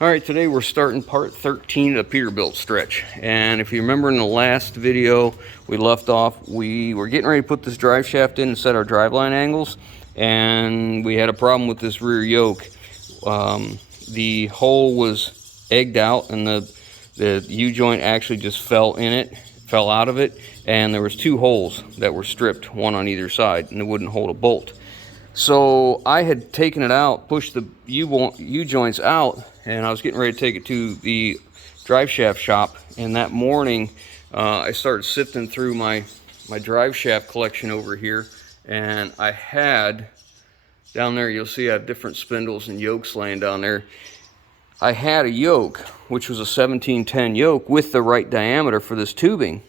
All right, today we're starting part 13 of the Peterbilt stretch. And if you remember in the last video we left off, we were getting ready to put this drive shaft in and set our driveline angles, and we had a problem with this rear yoke. The hole was egged out and the U-joint actually just fell out of it, and there was two holes that were stripped, one on either side, and it wouldn't hold a bolt. So I had taken it out, pushed the U-joints out, and I was getting ready to take it to the drive shaft shop. And that morning, I started sifting through my drive shaft collection over here, and I had down there, you'll see I have different spindles and yokes laying down there. I had a yoke, which was a 1710 yoke with the right diameter for this tubing.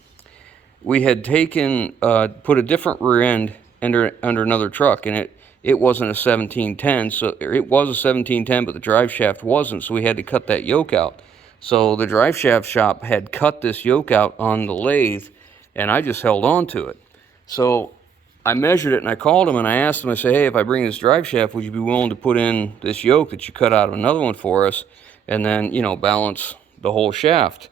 We had taken, put a different rear end under another truck, and it wasn't a 1710, so it was a 1710, but the drive shaft wasn't, so we had to cut that yoke out. So the drive shaft shop had cut this yoke out on the lathe, and I just held on to it. So I measured it, and I called them, and I asked them, I said, hey, if I bring this drive shaft, would you be willing to put in this yoke that you cut out of another one for us, and then, you know, balance the whole shaft?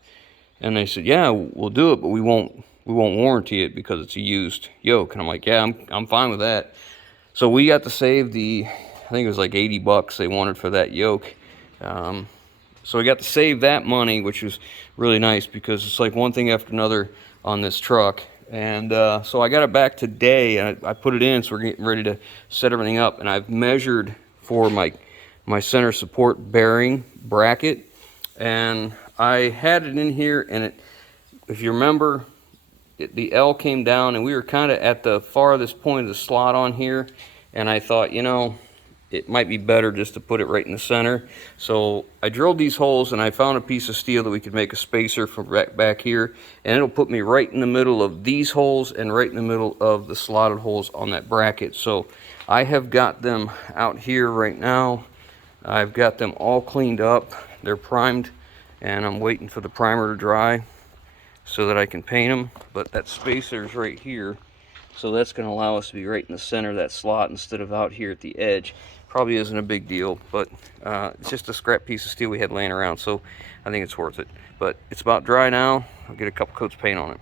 And they said, yeah, we'll do it, but we won't warranty it because it's a used yoke. And I'm like, yeah, I'm fine with that. So we got to save I think it was like 80 bucks they wanted for that yoke. So we got to save that money, which was really nice because it's like one thing after another on this truck. And so I got it back today, and I put it in, so we're getting ready to set everything up. And I've measured for my center support bearing bracket, and I had it in here, and if you remember, the L came down, and we were kind of at the farthest point of the slot on here, and I thought, you know, it might be better just to put it right in the center. So I drilled these holes, and I found a piece of steel that we could make a spacer from back here, and it'll put me right in the middle of these holes and right in the middle of the slotted holes on that bracket. So I have got them out here right now. I've got them all cleaned up. They're primed, and I'm waiting for the primer to dry so that I can paint them. But that spacer's right here, so that's going to allow us to be right in the center of that slot instead of out here at the edge. Probably isn't a big deal, but it's just a scrap piece of steel we had laying around, so I think it's worth it. But it's about dry now. I'll get a couple coats of paint on it.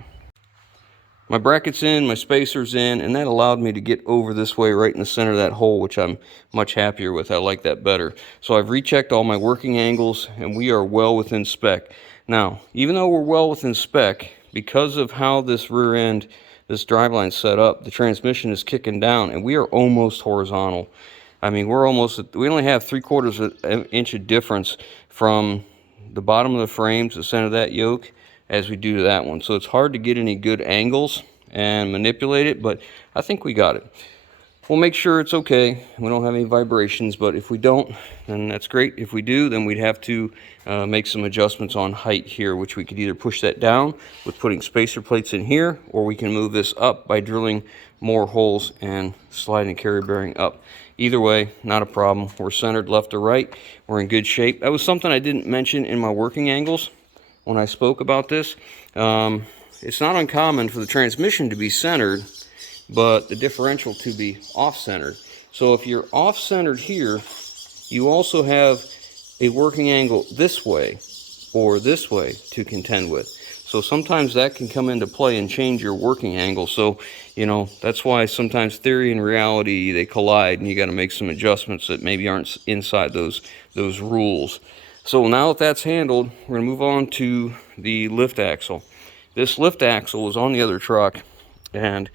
My bracket's in, my spacer's in, and that allowed me to get over this way right in the center of that hole, which I'm much happier with. I like that better. So I've rechecked all my working angles, and we are well within spec. Now, even though we're well within spec, because of how this rear end, this driveline set up, the transmission is kicking down, and we are almost horizontal. I mean, we only have 3/4 of an inch of difference from the bottom of the frame to the center of that yoke as we do to that one. So it's hard to get any good angles and manipulate it, but I think we got it. We'll make sure it's okay. We don't have any vibrations, but if we don't, then that's great. If we do, then we'd have to make some adjustments on height here, which we could either push that down with putting spacer plates in here, or we can move this up by drilling more holes and sliding the carrier bearing up. Either way, not a problem. We're centered left to right. We're in good shape. That was something I didn't mention in my working angles when I spoke about this. It's not uncommon for the transmission to be centered, but the differential to be off-centered. So if you're off-centered here, you also have a working angle this way or this way to contend with. So sometimes that can come into play and change your working angle. So, you know, that's why sometimes theory and reality, they collide, and you got to make some adjustments that maybe aren't inside those rules. So now that that's handled, we're going to move on to the lift axle. This lift axle was on the other truck, and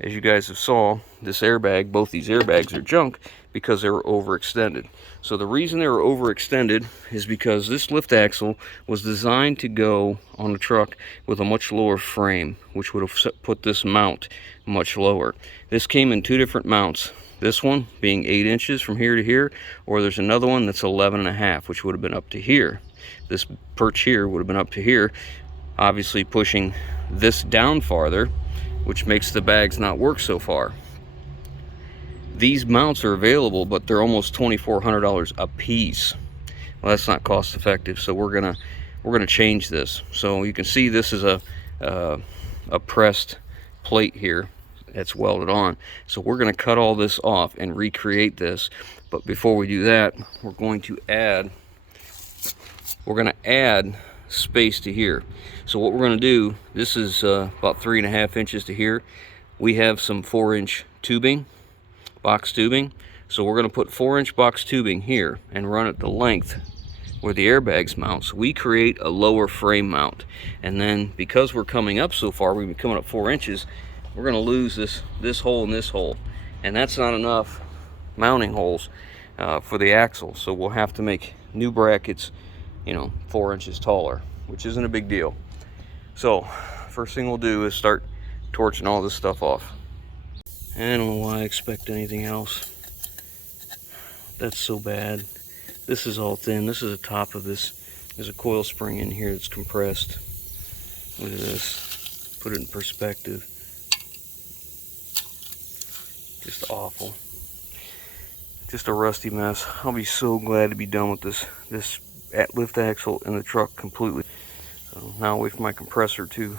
as you guys have saw, this airbag, both these airbags are junk because they were overextended. So the reason they were overextended is because this lift axle was designed to go on a truck with a much lower frame, which would have put this mount much lower. This came in two different mounts. This one being 8 inches from here to here, or there's another one that's 11.5, which would have been up to here. This perch here would have been up to here, obviously pushing this down farther, which makes the bags not work so far. These mounts are available, but they're almost $2,400 a piece. Well, that's not cost effective, so we're gonna change this. So you can see this is a pressed plate here that's welded on. So we're going to cut all this off and recreate this. But before we do that, we're going to add we're going to add space to here. So what we're going to do, this is about 3.5 inches to here. We have some 4-inch tubing, box tubing. So we're going to put 4-inch box tubing here and run it the length where the airbags mount. So we create a lower frame mount. And then because we're coming up so far, we've been coming up 4 inches, we're going to lose this hole and this hole. And that's not enough mounting holes for the axle. So we'll have to make new brackets, you know, 4 inches taller, which isn't a big deal. So first thing we'll do is start torching all this stuff off. I don't know why I expect anything else. That's so bad. This is all thin. This is the top of this. There's a coil spring in here that's compressed. Look at this. Put it in perspective. Just awful. Just a rusty mess. I'll be so glad to be done with this lift axle and the truck completely. So now I'll wait for my compressor to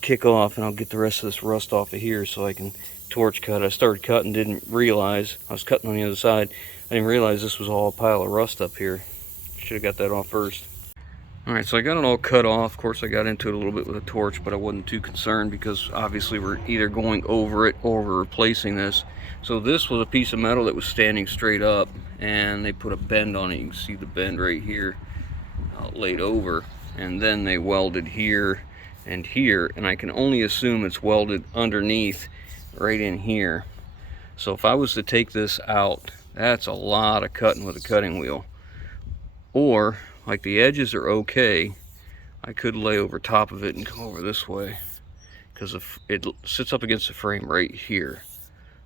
kick off, and I'll get the rest of this rust off of here so I can torch cut. I started cutting, didn't realize I was cutting on the other side. I didn't realize this was all a pile of rust up here. Should have got that off first. Alright, so I got it all cut off. Of course I got into it a little bit with a torch, but I wasn't too concerned because obviously we're either going over it or we're replacing this. So this was a piece of metal that was standing straight up, and they put a bend on it. You can see the bend right here, laid over, and then they welded here and here, and I can only assume it's welded underneath right in here. So if I was to take this out, that's a lot of cutting with a cutting wheel. Or like the edges are okay, I could lay over top of it and come over this way, because it sits up against the frame right here.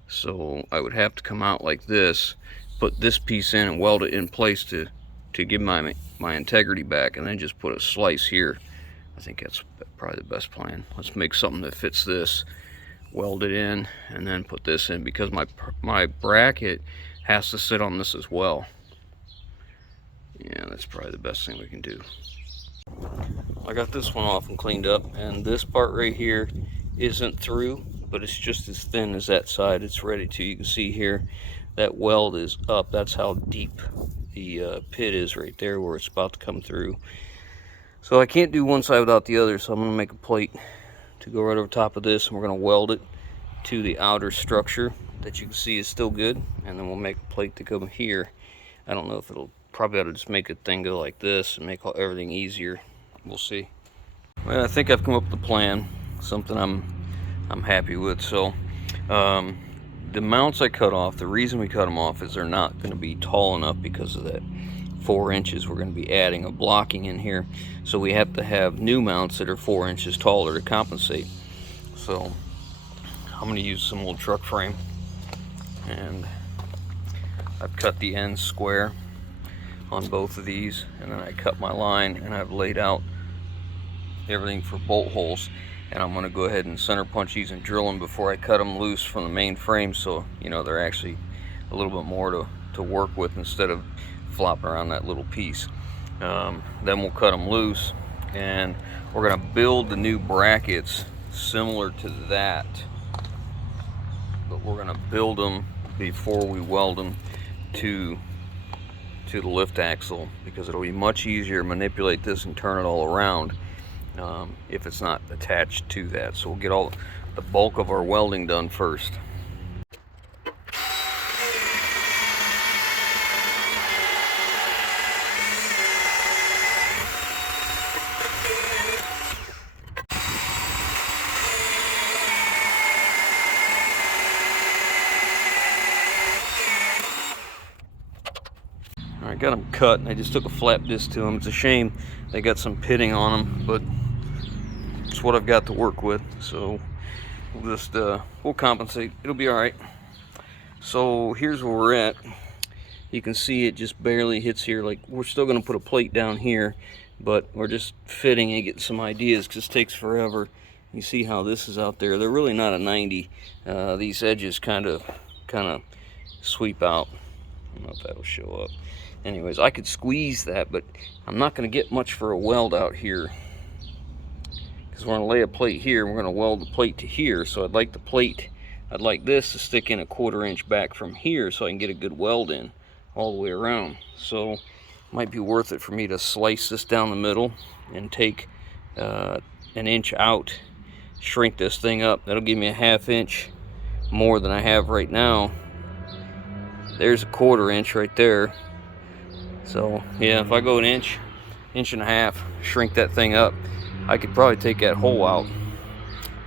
So I would have to come out like this, put this piece in and weld it in place to give my integrity back, and then just put a slice here. I think that's probably the best plan. Let's make something that fits this, weld it in, and then put this in, because my bracket has to sit on this as well. Yeah, that's probably the best thing we can do. I got this one off and cleaned up, and this part right here isn't through, but it's just as thin as that side. It's ready to. You can see here that weld is up. That's how deep the pit is right there where it's about to come through. So I can't do one side without the other, so I'm going to make a plate to go right over top of this, and we're going to weld it to the outer structure that you can see is still good, and then we'll make a plate to go here. I don't know if it'll, probably ought to just make a thing go like this and make everything easier. We'll see. Well, I think I've come up with a plan, something I'm happy with. So the mounts I cut off, the reason we cut them off is they're not going to be tall enough because of that 4 inches. We're going to be adding a blocking in here, so we have to have new mounts that are 4 inches taller to compensate. So I'm going to use some old truck frame, and I've cut the ends square on both of these, and then I cut my line, and I've laid out everything for bolt holes, and I'm going to go ahead and center punch these and drill them before I cut them loose from the main frame, so you know they're actually a little bit more to work with instead of flopping around that little piece. Then we'll cut them loose, and we're going to build the new brackets similar to that, but we're going to build them before we weld them to the lift axle, because it'll be much easier to manipulate this and turn it all around if it's not attached to that. So we'll get all the bulk of our welding done first. I got them cut, and I just took a flap disc to them. It's a shame they got some pitting on them, but it's what I've got to work with. So we'll just we'll compensate. It'll be all right. So here's where we're at. You can see it just barely hits here. Like, we're still going to put a plate down here, but we're just fitting and getting some ideas because this takes forever. You see how this is out there. They're really not a 90. These edges kind of sweep out. I don't know if that'll show up. Anyways, I could squeeze that, but I'm not going to get much for a weld out here, because we're going to lay a plate here and we're going to weld the plate to here. So I'd like the plate, I'd like this to stick in 1/4 inch back from here so I can get a good weld in all the way around. So might be worth it for me to slice this down the middle and take an inch out, shrink this thing up. That'll give me a 1/2 inch more than I have right now. There's a 1/4 inch right there. So yeah, if I go an inch, inch and a half, shrink that thing up, I could probably take that hole out.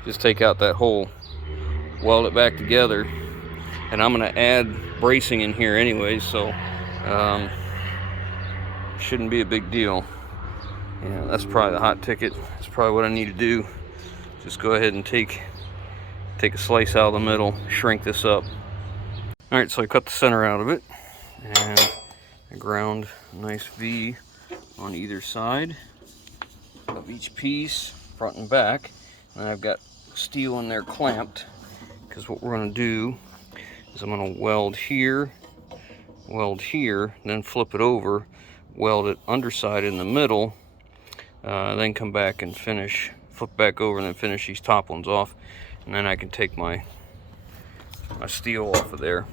Just take out that hole, weld it back together, and I'm gonna add bracing in here anyway, so shouldn't be a big deal. Yeah, that's probably the hot ticket. That's probably what I need to do. Just go ahead and take a slice out of the middle, shrink this up. All right, so I cut the center out of it, and I ground a nice V on either side of each piece, front and back. And I've got steel in there clamped, because what we're going to do is I'm going to weld here, then flip it over, weld it underside in the middle, then come back and finish, flip back over and then finish these top ones off, and then I can take my steel off of there.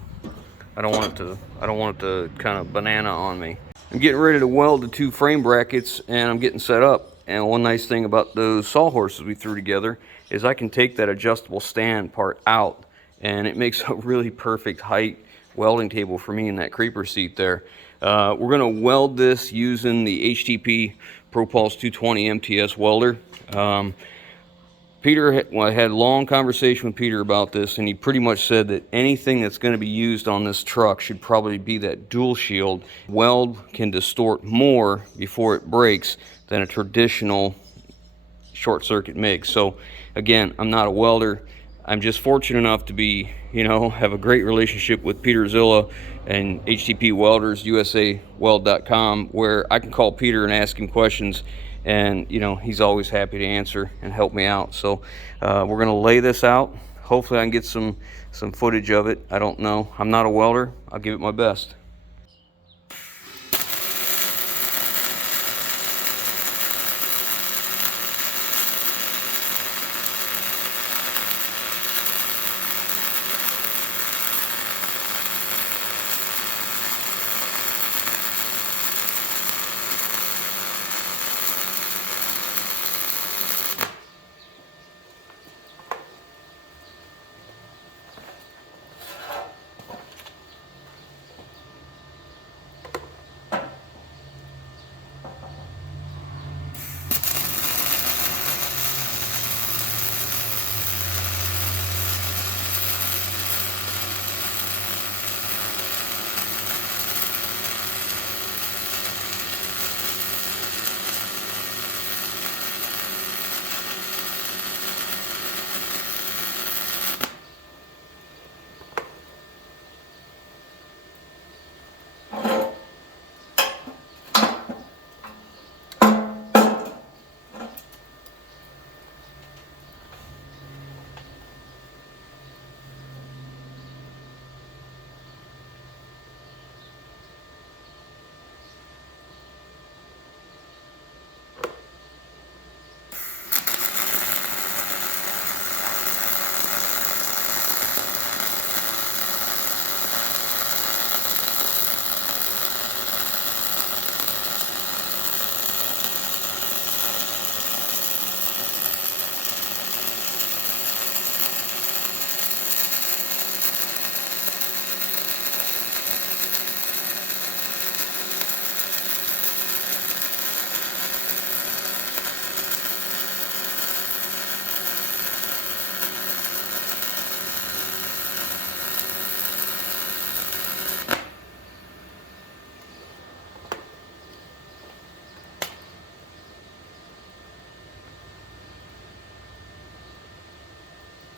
I don't want it to kind of banana on me. I'm getting ready to weld the 2 frame brackets, and I'm getting set up. And one nice thing about those sawhorses we threw together is I can take that adjustable stand part out, and it makes a really perfect height welding table for me in that creeper seat there. We're going to weld this using the HTP ProPulse 220 MTS welder. Peter, I had a long conversation with Peter about this, and he pretty much said that anything that's going to be used on this truck should probably be that dual shield. Weld can distort more before it breaks than a traditional short circuit MIG. So again, I'm not a welder. I'm just fortunate enough to be, have a great relationship with Peter Zilla and HTP Welders, USAWeld.com, where I can call Peter and ask him questions, and he's always happy to answer and help me out. So we're gonna lay this out. Hopefully I can get some footage of it. I don't know. I'm not a welder. I'll give it my best.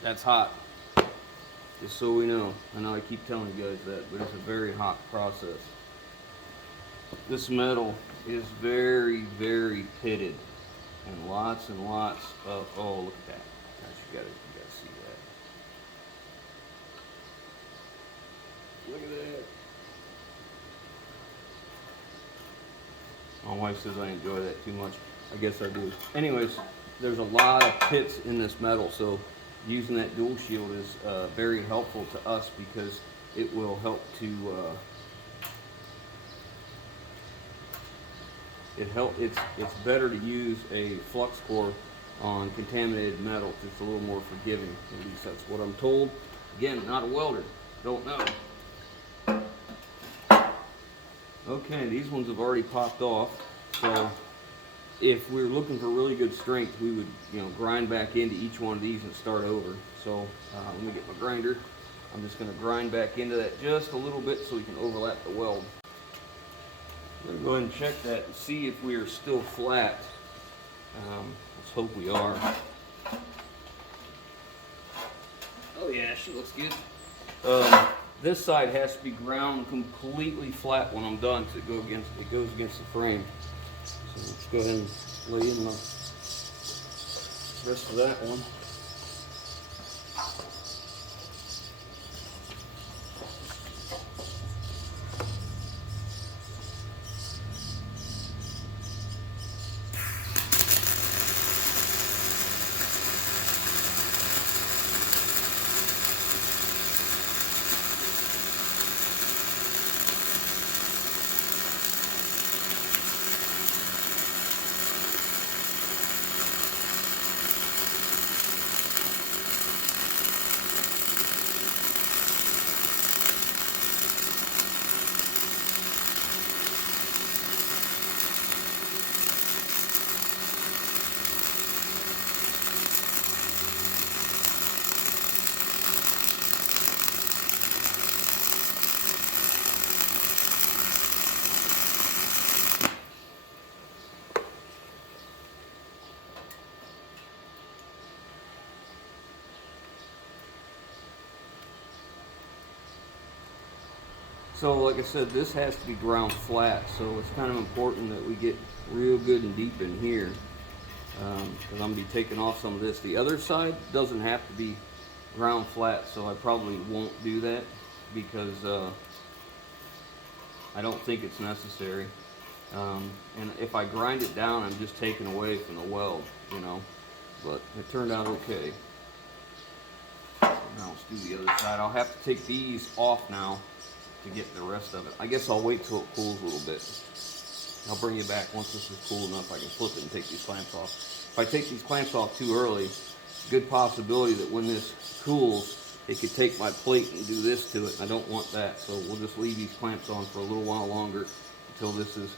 That's hot, just so we know. I know I keep telling you guys that, but it's a very hot process. This metal is very, very pitted, and lots of, oh, look at that. Gosh, you gotta see that. Look at that. My wife says I enjoy that too much. I guess I do. Anyways, there's a lot of pits in this metal, so using that dual shield is very helpful to us, because it will help to it's better to use a flux core on contaminated metal. It's a little more forgiving. At least that's what I'm told. Again, not a welder, don't know. Okay, these ones have already popped off. So if we were looking for really good strength, we would, grind back into each one of these and start over. So let me get my grinder. I'm just going to grind back into that just a little bit so we can overlap the weld. I'm going to go ahead and check that and see if we are still flat. Let's hope we are. Oh yeah, she looks good. This side has to be ground completely flat when I'm done because it goes against the frame. So let's go ahead and lay in the rest of that one. So like I said, this has to be ground flat, so it's kind of important that we get real good and deep in here, because I'm going to be taking off some of this. The other side doesn't have to be ground flat, so I probably won't do that because I don't think it's necessary. And if I grind it down, I'm just taking away from the weld, but it turned out okay. So now let's do the other side. I'll have to take these off now to get the rest of it. I guess I'll wait till it cools a little bit. I'll bring you back once this is cool enough. I can flip it and take these clamps off. If I take these clamps off too early, good possibility that when this cools, it could take my plate and do this to it. I don't want that, so we'll just leave these clamps on for a little while longer until this is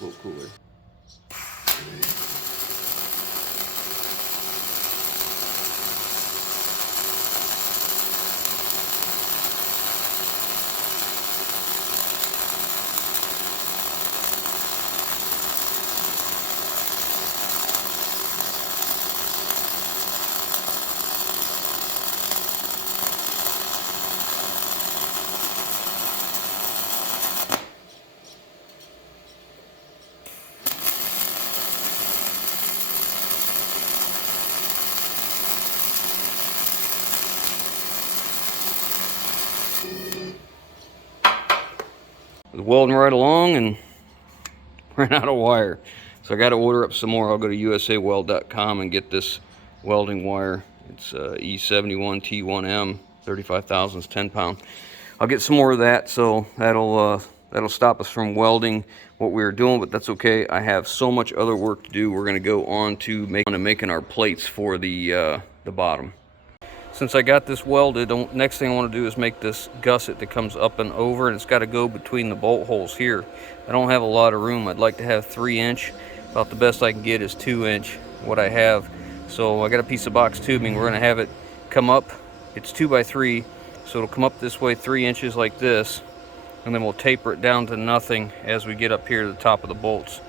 a little cooler. Was welding right along and ran out of wire, so I got to order up some more. I'll go to usaweld.com and get this welding wire. It's E71 T1M 35 thousandths 10 pound. I'll get some more of that, so that'll stop us from welding what we were doing, but that's okay. I have so much other work to do. We're going to go on to making our plates for the bottom. Since I got this welded, next thing I want to do is make this gusset that comes up and over, and it's got to go between the bolt holes here. I don't have a lot of room. I'd like to have 3-inch. About the best I can get is 2-inch, what I have. So I got a piece of box tubing. We're going to have it come up. It's 2x3, so it'll come up this way 3 inches like this, and then we'll taper it down to nothing as we get up here to the top of the bolts.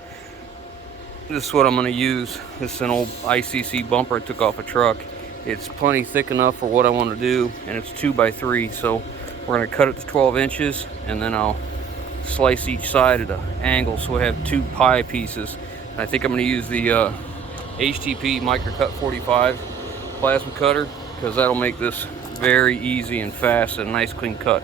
This is what I'm going to use. This is an old ICC bumper I took off a truck. It's plenty thick enough for what I want to do, and it's 2x3, so we're going to cut it to 12 inches, and then I'll slice each side at an angle so we have 2 pie pieces. And I think I'm going to use the HTP Microcut 45 plasma cutter, because that'll make this very easy and fast and a nice clean cut.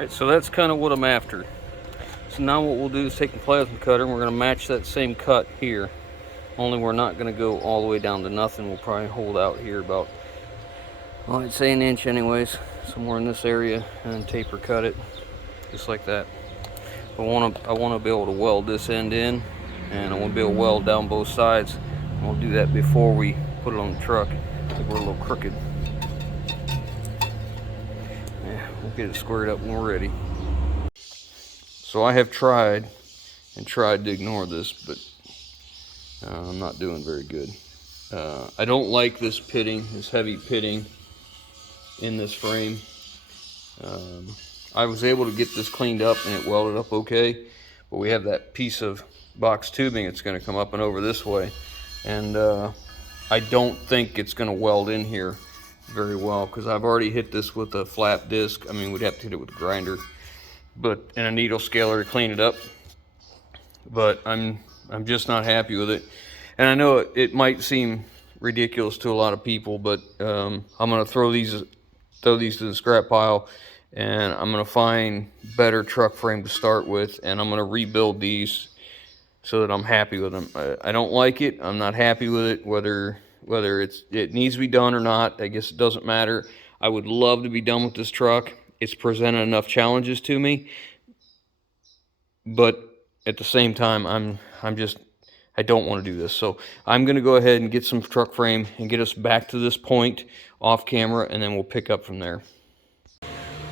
Alright, so that's kind of what I'm after. So now what we'll do is take the plasma cutter and we're going to match that same cut here. Only we're not going to go all the way down to nothing. We'll probably hold out here about, well, I'd say an inch anyways, somewhere in this area, and then taper cut it, just like that. I want to be able to weld this end in, and I want to be able to weld down both sides. And we'll do that before we put it on the truck. I think we're a little crooked. Yeah, we'll get it squared up when we're ready. So I have tried to ignore this, but I'm not doing very good. I don't like this pitting, this heavy pitting in this frame. I was able to get this cleaned up and it welded up okay, but we have that piece of box tubing that's going to come up and over this way, and I don't think it's going to weld in here very well, because I've already hit this with a flat disc. I mean, we'd have to hit it with a grinder, but and a needle scaler to clean it up. But I'm just not happy with it, and I know it might seem ridiculous to a lot of people, but I'm going to throw these to the scrap pile, and I'm going to find better truck frame to start with, and I'm going to rebuild these so that I'm happy with them. I don't like it. I'm not happy with it. Whether it needs to be done or not, I guess it doesn't matter. I would love to be done with this truck. It's presented enough challenges to me, but at the same time, I don't want to do this. So I'm going to go ahead and get some truck frame and get us back to this point off camera, and then we'll pick up from there.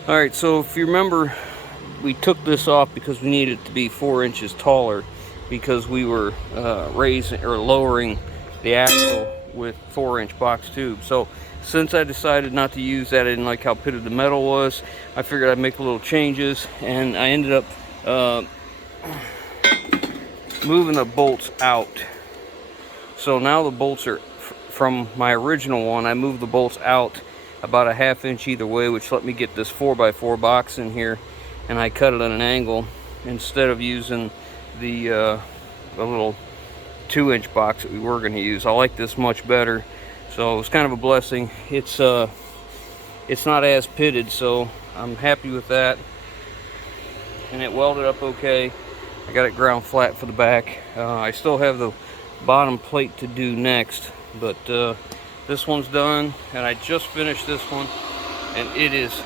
All right, so if you remember, we took this off because we needed it to be 4 inches taller, because we were raising or lowering the axle with 4-inch box tube. So since I decided not to use that, I didn't like how pitted the metal was, I figured I'd make a little changes, and I ended up moving the bolts out. So now the bolts are from my original one. I moved the bolts out about a 1/2 inch either way, which let me get this 4x4 box in here, and I cut it at an angle instead of using the little 2-inch box that we were going to use. I like this much better, so it was kind of a blessing. It's not as pitted, so I'm happy with that, and it welded up okay. I got it ground flat for the back. I still have the bottom plate to do next, but this one's done, and I just finished this one, and it is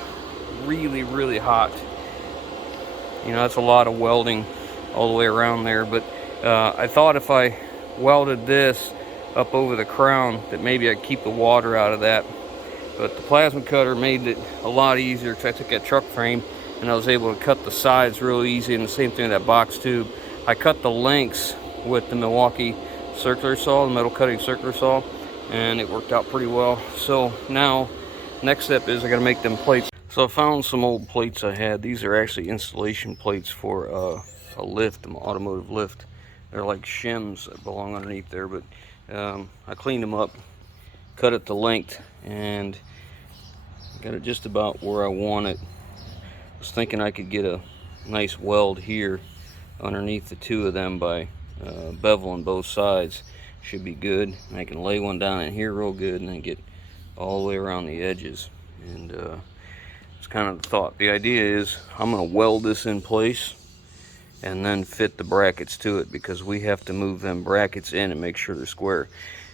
really, really hot. You know, that's a lot of welding all the way around there, but I thought if I welded this up over the crown that maybe I'd keep the water out of that, but the plasma cutter made it a lot easier, because I took that truck frame and I was able to cut the sides real easy, and the same thing with that box tube. I cut the lengths with the Milwaukee circular saw, the metal cutting circular saw, and it worked out pretty well. So now next step is I got to make them plates. So I found some old plates I had. These are actually installation plates for a lift, an automotive lift. They're like shims that belong underneath there, but I cleaned them up, cut it to length, and got it just about where I want it. I was thinking I could get a nice weld here underneath the two of them by beveling both sides. Should be good. And I can lay one down in here real good and then get all the way around the edges. And it's kind of the thought. The idea is I'm going to weld this in place and then fit the brackets to it, because we have to move them brackets in and make sure they're square.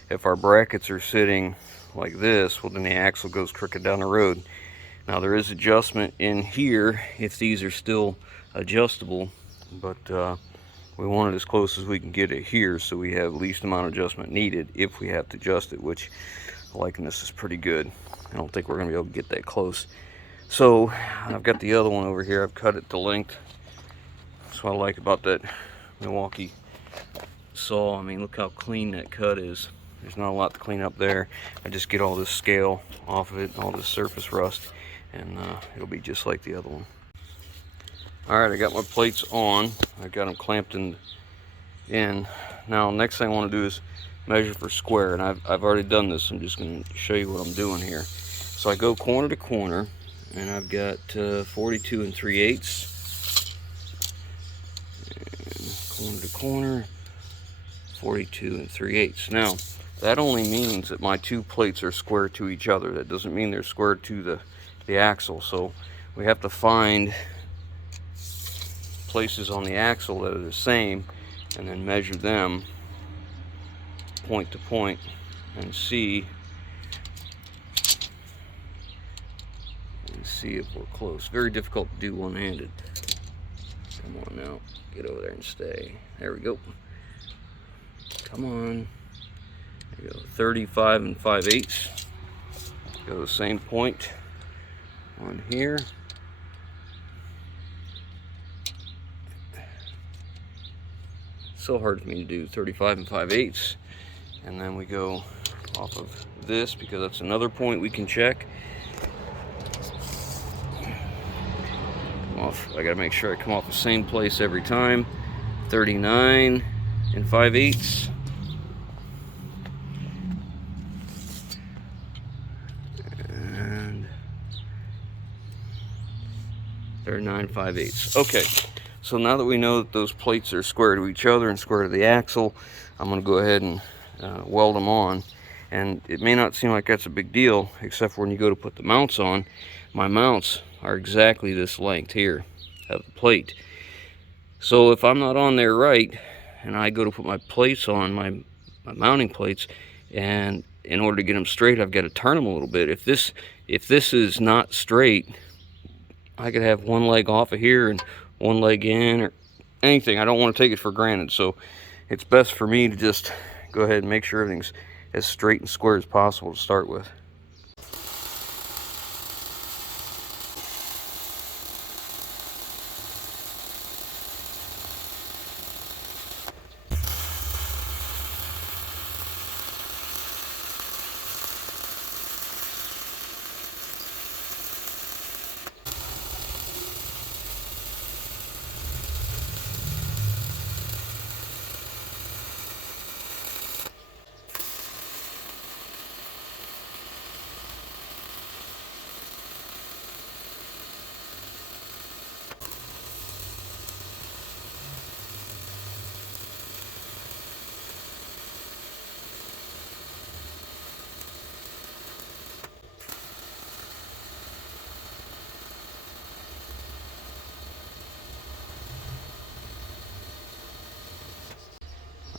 If our brackets are sitting like this, well, then the axle goes crooked down the road. Now there is adjustment in here if these are still adjustable, but we want it as close as we can get it here, so we have least amount of adjustment needed if we have to adjust it, which I liking this is pretty good. I don't think we're going to be able to get that close. So I've got the other one over here. I've cut it to length. That's what I like about that Milwaukee saw. I mean, look how clean that cut is. There's not a lot to clean up there. I just get all this scale off of it, all this surface rust, and it'll be just like the other one. Alright, I got my plates on. I got them clamped in. Now, next thing I want to do is measure for square, and I've already done this. I'm just going to show you what I'm doing here. So I go corner to corner, and I've got 42 3/8. And corner to corner, 42 3/8. Now, that only means that my two plates are square to each other. That doesn't mean they're square to the axle. So we have to find places on the axle that are the same, and then measure them point to point and see if we're close. Very difficult to do one-handed. Come on now, get over there and stay. There we go. Come on. There you go. 35 and 5/8. Go the same point on here. So hard for me to do 35 and 5/8. And then we go off of this because that's another point we can check. Come off. I gotta make sure I come off the same place every time. 39 and 5/8. And 39 5/8. Okay. So now that we know that those plates are square to each other and square to the axle, I'm going to go ahead and weld them on. And it may not seem like that's a big deal, except for when you go to put the mounts on. My mounts are exactly this length here of the plate. So if I'm not on there right, and I go to put my plates on, my mounting plates, and in order to get them straight, I've got to turn them a little bit. If this is not straight, I could have one leg off of here and one leg in or anything. I don't want to take it for granted, so it's best for me to just go ahead and make sure everything's as straight and square as possible to start with.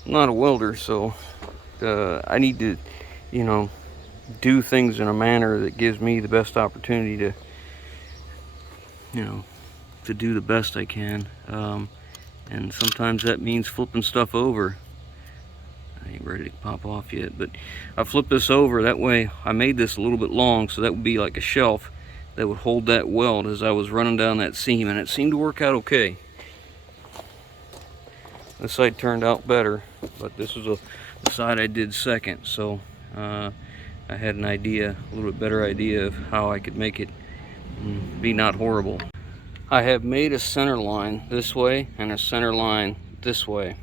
I'm not a welder, so I need to, you know, do things in a manner that gives me the best opportunity to, you know, to do the best I can. And sometimes that means flipping stuff over. I ain't ready to pop off yet, but I flip this over. That way I made this a little bit long, so that would be like a shelf that would hold that weld as I was running down that seam, and it seemed to work out okay. This side turned out better, but this was the side I did second, so I had an idea, a little bit better idea of how I could make it be not horrible. I have made a center line this way and a center line this way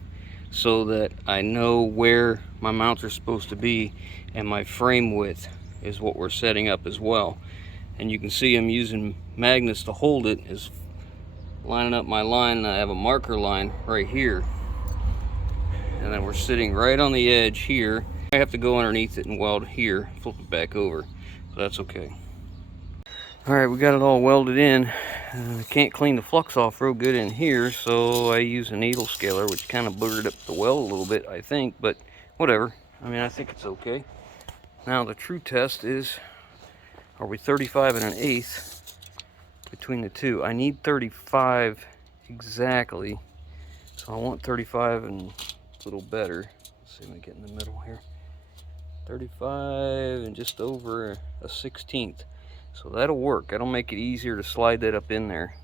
so that I know where my mounts are supposed to be, and my frame width is what we're setting up as well. And you can see I'm using magnets to hold it, is lining up my line. I have a marker line right here, and then we're sitting right on the edge here. I have to go underneath it and weld here, flip it back over, so that's okay. All right, we got it all welded in. I can't clean the flux off real good in here, so I use a needle scaler, which kind of blurred up the weld a little bit, I think, but whatever. I mean, I think it's okay. Now the true test is, are we 35 and 1/8 between the two? I need 35 exactly, so I want 35 and a little better. Let's see if I get in the middle here. 35 and just over a 1/16. So that'll work. That'll make it easier to slide that up in there.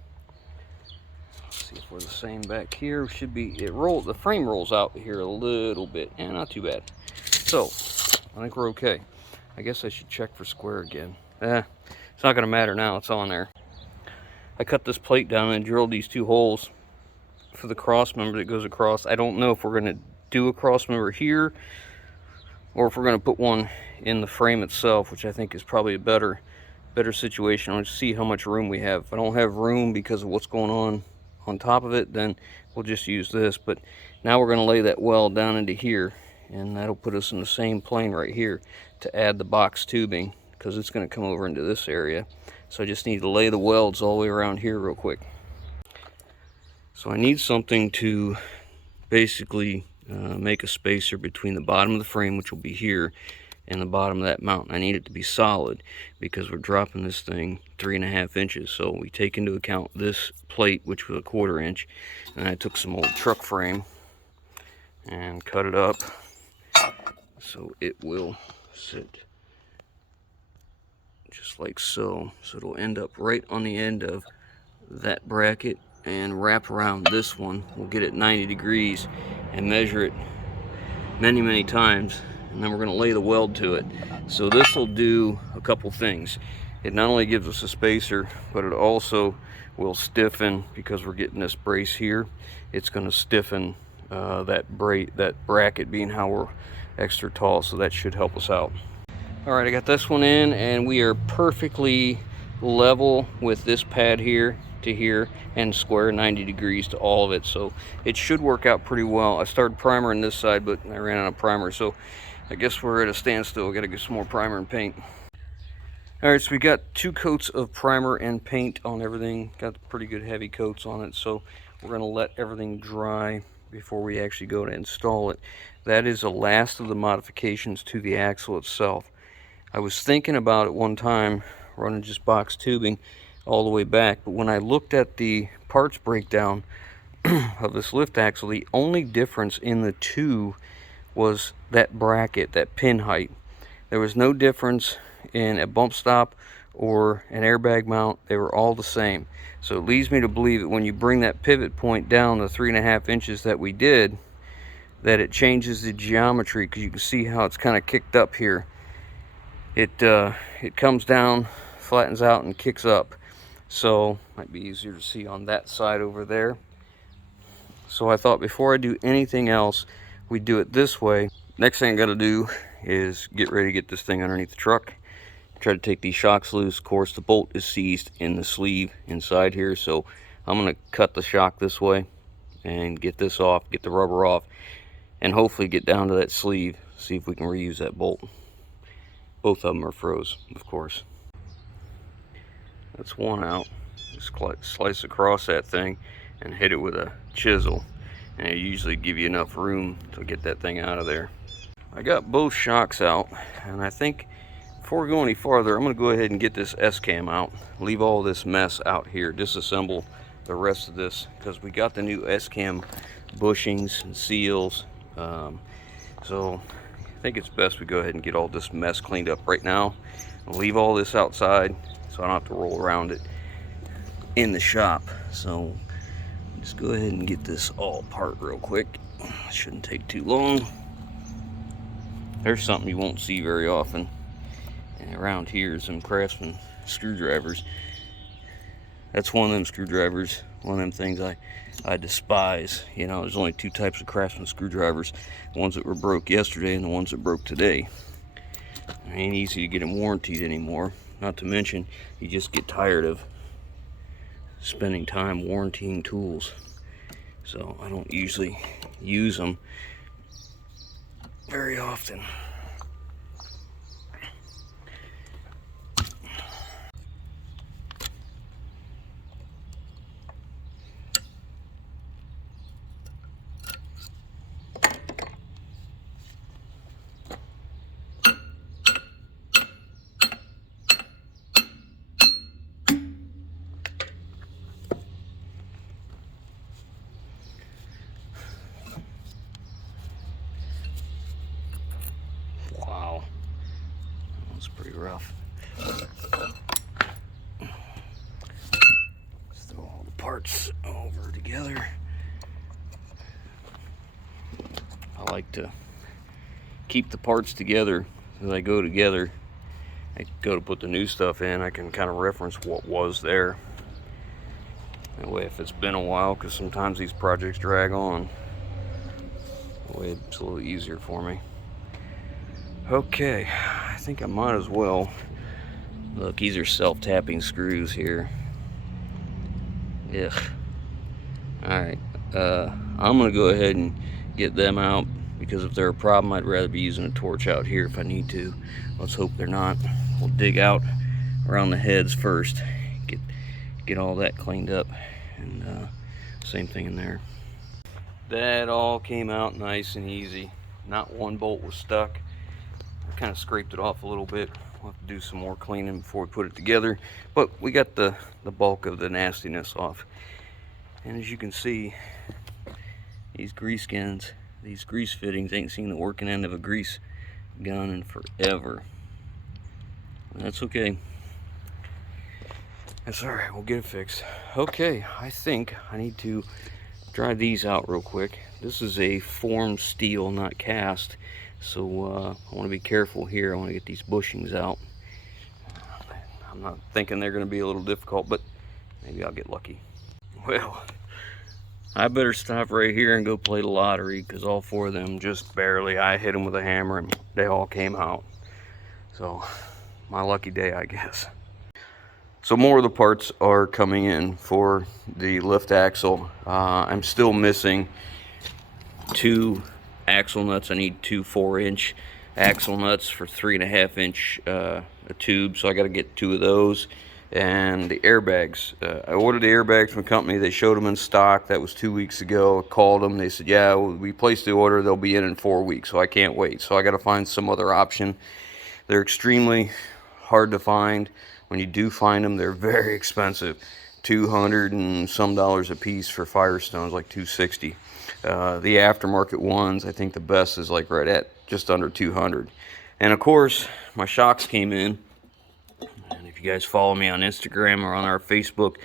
Let's see if we're the same back here. Should be, the frame rolls out here a little bit, and not too bad. So I think we're okay. I guess I should check for square again. It's not gonna matter now, it's on there. I cut this plate down and drilled these two holes for the cross member that goes across. I don't know if we're gonna do a cross member here or if we're gonna put one in the frame itself, which I think is probably a better situation. I'll just see how much room we have. If I don't have room because of what's going on top of it, then we'll just use this. But now we're going to lay that weld down into here, and that'll put us in the same plane right here to add the box tubing, because it's going to come over into this area. So I just need to lay the welds all the way around here real quick. So I need something to basically make a spacer between the bottom of the frame, which will be here, and the bottom of that mount. I need it to be solid because we're dropping this thing 3.5 inches. So we take into account this plate, which was a 1/4 inch, and I took some old truck frame and cut it up so it will sit just like so. So it'll end up right on the end of that bracket and wrap around this one. We'll get it 90 degrees and measure it many times, and then we're going to lay the weld to it. So this will do a couple things. It not only gives us a spacer, but it also will stiffen, because we're getting this brace here. It's going to stiffen that bracket, being how we're extra tall, so that should help us out. All right, I got this one in, and we are perfectly level with this pad here to here, and square 90 degrees to all of it, so it should work out pretty well. I started primering this side, but I ran out of primer, so I guess we're at a standstill. We got to get some more primer and paint. All right, so we got 2 coats of primer and paint on everything. Got pretty good heavy coats on it, so we're going to let everything dry before we actually go to install it. That is the last of the modifications to the axle itself. I was thinking about it one time running just box tubing all the way back, but when I looked at the parts breakdown of this lift axle, the only difference in the two was that bracket, that pin height. There was no difference in a bump stop or an airbag mount. They were all the same. So it leads me to believe that when you bring that pivot point down the 3.5 inches that we did, that it changes the geometry, because you can see how it's kind of kicked up here. It comes down, flattens out, and kicks up. So might be easier to see on that side over there. So I thought before I do anything else, we do it this way. Next thing I got to do is get ready to get this thing underneath the truck. Try to take these shocks loose. Of course, the bolt is seized in the sleeve inside here, so I'm going to cut the shock this way and get this off, get the rubber off, and hopefully get down to that sleeve, see if we can reuse that bolt. Both of them are froze, of course. That's one out. Just slice across that thing and hit it with a chisel, and it usually give you enough room to get that thing out of there. I got both shocks out, and I think before we go any farther, I'm going to go ahead and get this S-cam out, leave all this mess out here, disassemble the rest of this, because we got the new S-cam bushings and seals. So I think it's best we go ahead and get all this mess cleaned up right now. I'll leave all this outside so I don't have to roll around it in the shop. So just go ahead and get this all apart real quick. Shouldn't take too long. There's something you won't see very often. And around here is some Craftsman screwdrivers. That's one of them screwdrivers, one of them things I despise. You know, there's only 2 types of Craftsman screwdrivers. The ones that were broke yesterday and the ones that broke today. It ain't easy to get them warrantied anymore. Not to mention, you just get tired of spending time warrantying tools. So I don't usually use them very often. Wow, that's pretty rough. Let's throw all the parts over together. I like to keep the parts together as I go together. I go to put the new stuff in, I can kind of reference what was there. That way, if it's been a while, because sometimes these projects drag on, that way it's a little easier for me. Okay, I think I might as well. Look, these are self-tapping screws here. Ugh. Alright, I'm going to go ahead and get them out, because if they're a problem, I'd rather be using a torch out here if I need to. Let's hope they're not. We'll dig out around the heads first, get all that cleaned up, and Same thing in there. That all came out nice and easy. Not one bolt was stuck. I kind of scraped it off a little bit. We'll have to do some more cleaning before we put it together. But we got the bulk of the nastiness off. And as you can see, these grease skins, these grease fittings, ain't seen the working end of a grease gun in forever. That's okay. That's alright, we'll get it fixed. Okay, I think I need to dry these out real quick. This is a formed steel, not cast. So I want to be careful here. I want to get these bushings out. I'm not thinking they're going to be a little difficult, but maybe I'll get lucky. Well, I better stop right here and go play the lottery, because all four of them just barely, I hit them with a hammer and they all came out. So my lucky day, I guess. So more of the parts are coming in for the lift axle. I'm still missing 2 axle nuts. I need 2 4-inch axle nuts for 3.5 inch a tube, so I got to get 2 of those. And the airbags, I ordered the airbags from a company. They showed them in stock. That was 2 weeks ago. I called them. They said, yeah, we placed the order. They'll be in 4 weeks, so I can't wait. So I got to find some other option. They're extremely hard to find. When you do find them, they're very expensive. $200 and some a piece for Firestones, like $260. The aftermarket ones, I think the best is like right at just under $200. And of course, my shocks came in. And if you guys follow me on Instagram or on our Facebook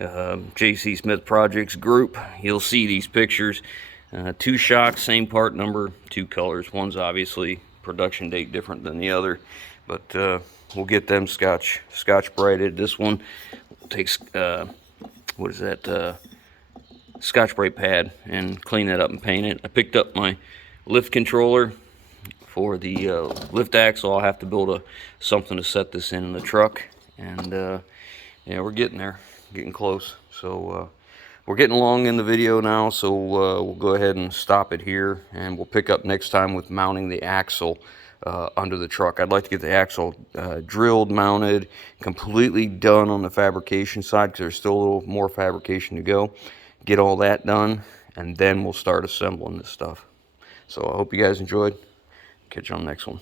JC Smith Projects group, you'll see these pictures. 2 shocks, same part number, 2 colors. One's obviously production date different than the other, but we'll get them scotch brighted. This one takes what is that, Scotch Brite pad, and clean that up and paint it. I picked up my lift controller for the lift axle. I'll have to build something to set this in the truck, and yeah, we're getting there, getting close. So we're getting along in the video now, so we'll go ahead and stop it here, and we'll pick up next time with mounting the axle under the truck. I'd like to get the axle drilled, mounted, completely done on the fabrication side, because there's still a little more fabrication to go. Get all that done, and then we'll start assembling this stuff. So I hope you guys enjoyed. Catch you on the next one.